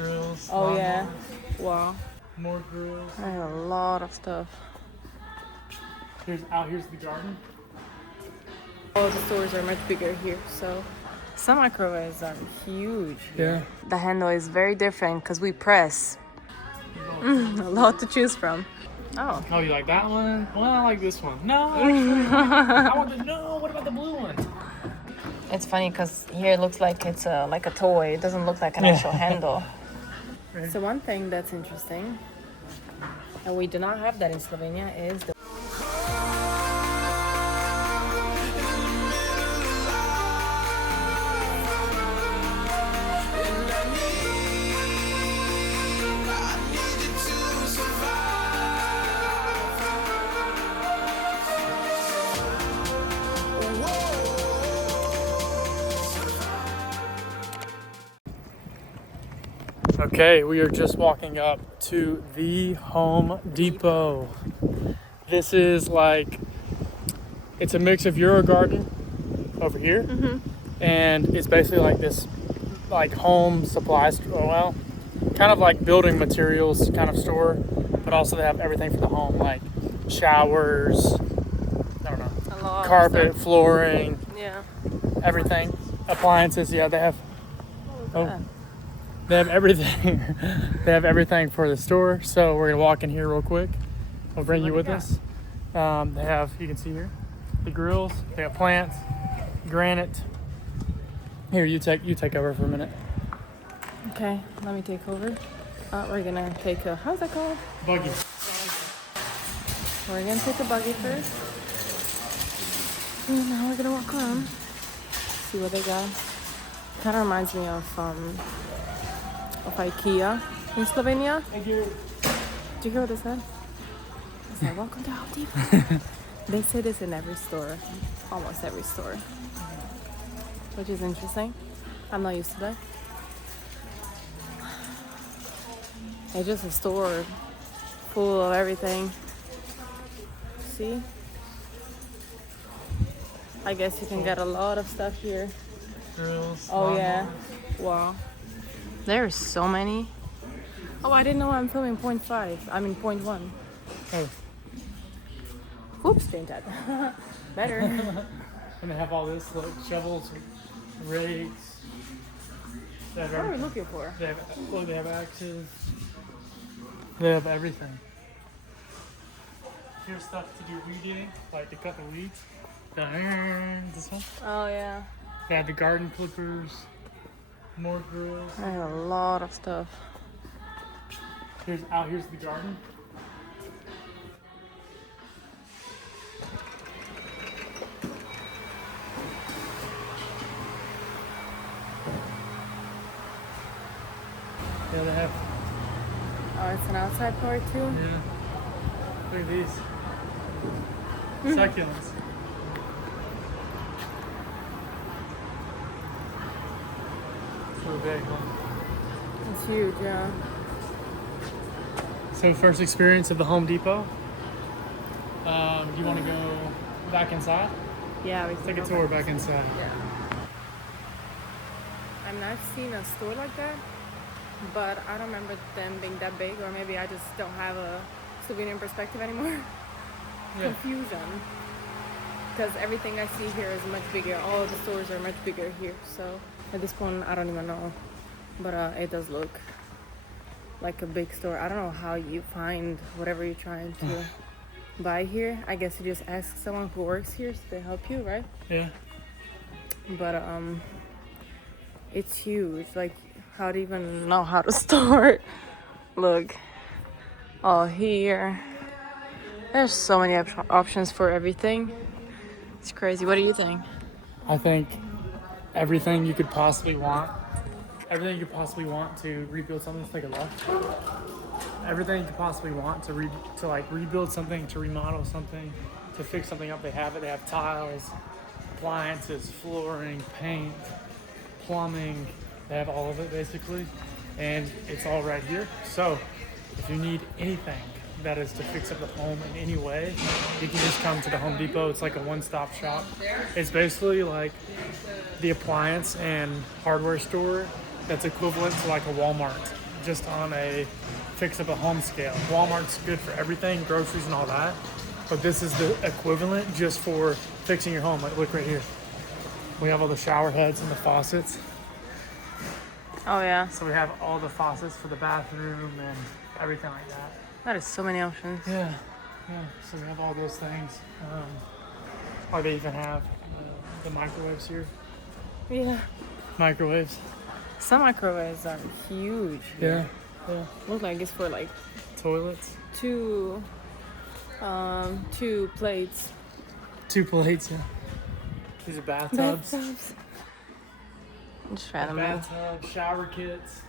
Grills. Oh yeah. lawnmowers, Wow. More grills. I have a lot of stuff. Here's the garden. All the stores are much bigger here, so some microwaves are huge here. Yeah. The handle is very different because we press. A lot to choose from. Oh. Oh, you like that one? Well, I like this one. No, actually, I want the no. What about the blue one? It's funny because here it looks like it's like a toy. It doesn't look like an actual handle. Right. So one thing that's interesting, and we do not have that in Slovenia, is the Okay, we are just walking up to the Home Depot. This is like, it's a mix of Eurogarden over here, and it's basically like this, like home supply store. Well, kind of like building materials kind of store, but also they have everything for the home, like showers, I don't know, a lot carpet, of stuff. flooring, Yeah. everything, appliances. Yeah, they have. Oh. They have everything. They have everything for the store. So we're gonna walk in here real quick. We'll bring you with us. They have, you can see here, the grills. They have plants, granite. Here, you take over for a minute. Okay, let me take over. We're gonna take a, how's that called? Buggy. We're gonna take a buggy first. And now we're gonna walk around. See what they got. Kind of reminds me of IKEA in Slovenia. Thank you. Did you hear what they said? They said, welcome to Home Depot. They say this in every store, almost every store, which is interesting. I'm not used to that. It's just a store full of everything. See? I guess you can get a lot of stuff here. Grills. Oh yeah. lawnmowers. Wow. There's so many. Oh, I didn't know I'm filming 0.5. I mean 0.1. Oh. Oops, didn't that. Better. And they have all this, like shovels, rakes. They have What are we everything. looking for? They have axes. They have everything. Here's stuff to do weed eating, like to cut the weeds. This one. Oh yeah. They have the garden clippers, more grills. I have a lot of stuff. Here's the garden. Yeah, they have. Oh, it's an outside part too? Yeah. Look at these. Succulents. So big, huh? It's huge, yeah. So first experience of the Home Depot. Do you want to go back inside? Yeah, we Take a tour back inside. Yeah. I've not seen a store like that, but I don't remember them being that big, or maybe I just don't have a Slovenian perspective anymore. Yeah. Confusion. Because everything I see here is much bigger. All the stores are much bigger here, so at this point I don't even know. But it does look like a big store. I don't know how you find whatever you're trying to buy here. I guess you just ask someone who works here to help you, right? Yeah. But it's huge. Like, how to even know how to start? Look, all here. There's so many options for everything. It's crazy. What do you think? I think everything you could possibly want. Everything you could possibly want to rebuild something. Let's take a look. Everything you could possibly want to rebuild something, to remodel something, to fix something up. They have it. They have tiles, appliances, flooring, paint, plumbing. They have all of it basically, and it's all right here. So if you need anything that is to fix up the home in any way, you can just come to the Home Depot. It's like a one-stop shop. It's basically like the appliance and hardware store that's equivalent to like a Walmart just on a fix up a home scale. Walmart's good for everything, groceries and all that. But this is the equivalent just for fixing your home. Like, look right here. We have all the shower heads and the faucets. Oh yeah. So we have all the faucets for the bathroom and everything like that. That is so many options. Yeah. So we have all those things. Or they even have the microwaves here. Yeah. Microwaves. Some microwaves are huge. Yeah. Look like it's for like Toilets. two plates. 2 plates, yeah. These are bathtubs. Just randomly. Bathtub, shower kits.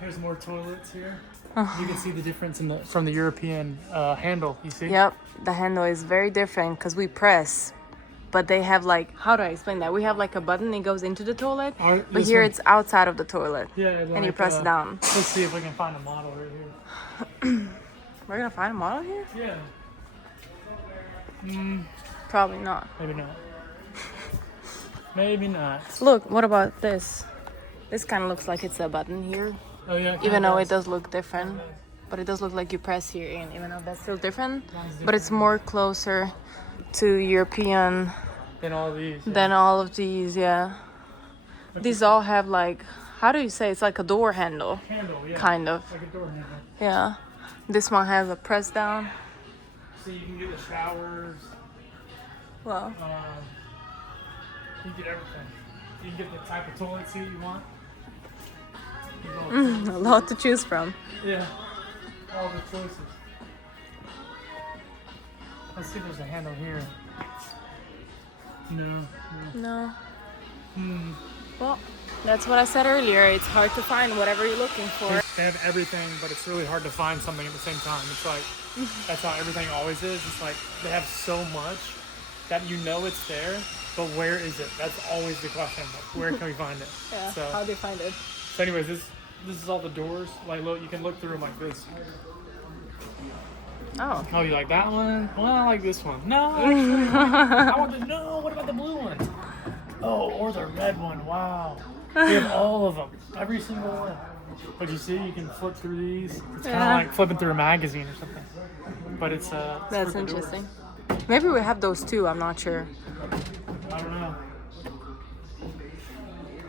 Here's more toilets here. You can see the difference from the European handle, you see? Yep, the handle is very different because we press, but they have like, how do I explain that? We have like a button that goes into the toilet, but here it's outside of the toilet. Yeah, and you press it down. Let's see if we can find a model right here. We're gonna find a model here? Yeah. Probably not. Maybe not. Maybe not. Look, what about this? This kind of looks like it's a button here. Oh yeah. Even though it does look different. But it does look like you press here in, even though that's still different. But it's more closer to European Than all these. Yeah. than all of these, yeah. These all have like, how do you say? It's like a door handle. Handle, yeah. Kind of. Like a door handle. Yeah. This one has a press down. So you can get the showers. Well, You can get everything. You can get the type of toilet seat you want. a lot to choose from. Yeah. All the choices. Let's see if there's a handle here. No. Well, that's what I said earlier. It's hard to find whatever you're looking for. They have everything, but it's really hard to find something at the same time. It's like, that's how everything always is. It's like, they have so much that you know it's there, but where is it? That's always the question. Like, where can we find it? Yeah, So, how do you find it? so anyways, this is all the doors. Like, look, you can look through them like this. Oh. Oh, you like that one? Well, I like this one. No, actually, I want the, no, what about the blue ones? Oh, or the red one, wow. We have all of them, every single one. But you see, you can flip through these. It's kind of like flipping through a magazine or something. But it's That's for the doors. interesting. Maybe we have those too, I'm not sure. I don't know.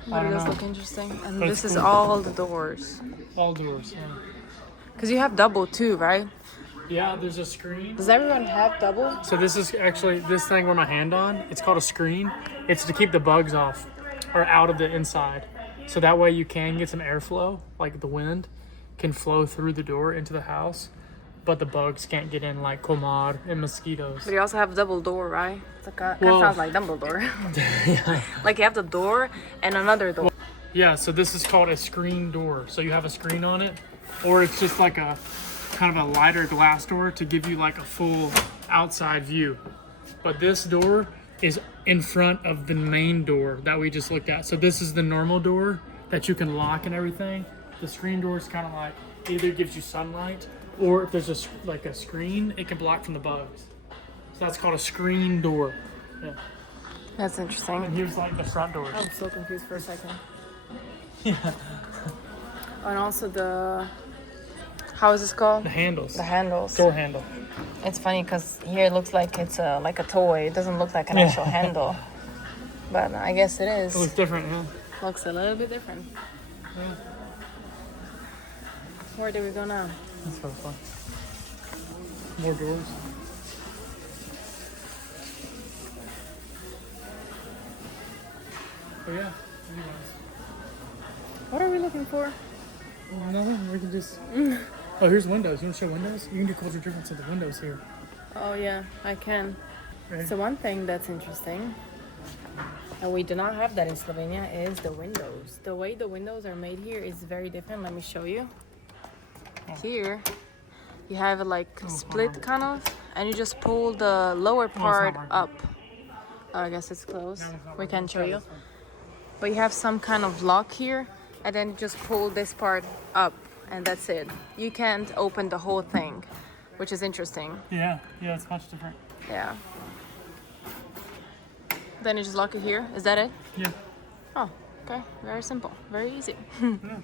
But it does know. look interesting. And But this it's is cool. all the doors. All doors, yeah. Because you have double too, right? Yeah, there's a screen. Does everyone have double? So this is actually, this thing where my hand on, it's called a screen. It's to keep the bugs off or out of the inside. So that way you can get some airflow, like the wind can flow through the door into the house, but the bugs can't get in like comar and mosquitoes. But you also have double door, right? It's like kind Well- of sounds like Dumbledore. Like you have the door and another door. Yeah, so this is called a screen door. So you have a screen on it, or it's just like a kind of a lighter glass door to give you like a full outside view. But this door is in front of the main door that we just looked at. So this is the normal door that you can lock and everything. The screen door is kind of like either gives you sunlight, or if there's like a screen, it can block from the bugs. So that's called a screen door. Yeah. That's And interesting. here's like the front doors. I'm so confused for a second. Yeah. And also how is this called? The handles. The handles. Door handle. It's funny because here it looks like it's like a toy. It doesn't look like an actual handle. But I guess it is. It looks different, yeah. Looks a little bit different. Yeah. Where do we go now? That's so fun. More doors. Oh yeah. Anyways. What are we looking for? Nothing. We can just. Oh, here's windows. You want to show windows? You can do culture difference of the windows here. Oh yeah, I can. Right? So one thing that's interesting, and we do not have that in Slovenia, is the windows. The way the windows are made here is very different. Let me show you. Here, you have it like split kind of, and you just pull the lower part working. up. Oh, I guess it's closed. No, it's not We working. can show Try you. this one. But you have some kind of lock here, and then you just pull this part up, and that's it. You can't open the whole thing, which is interesting. Yeah, it's much different. Yeah. Then you just lock it here. Is that it? Yeah. Oh, okay. Very simple. Very easy. Yeah.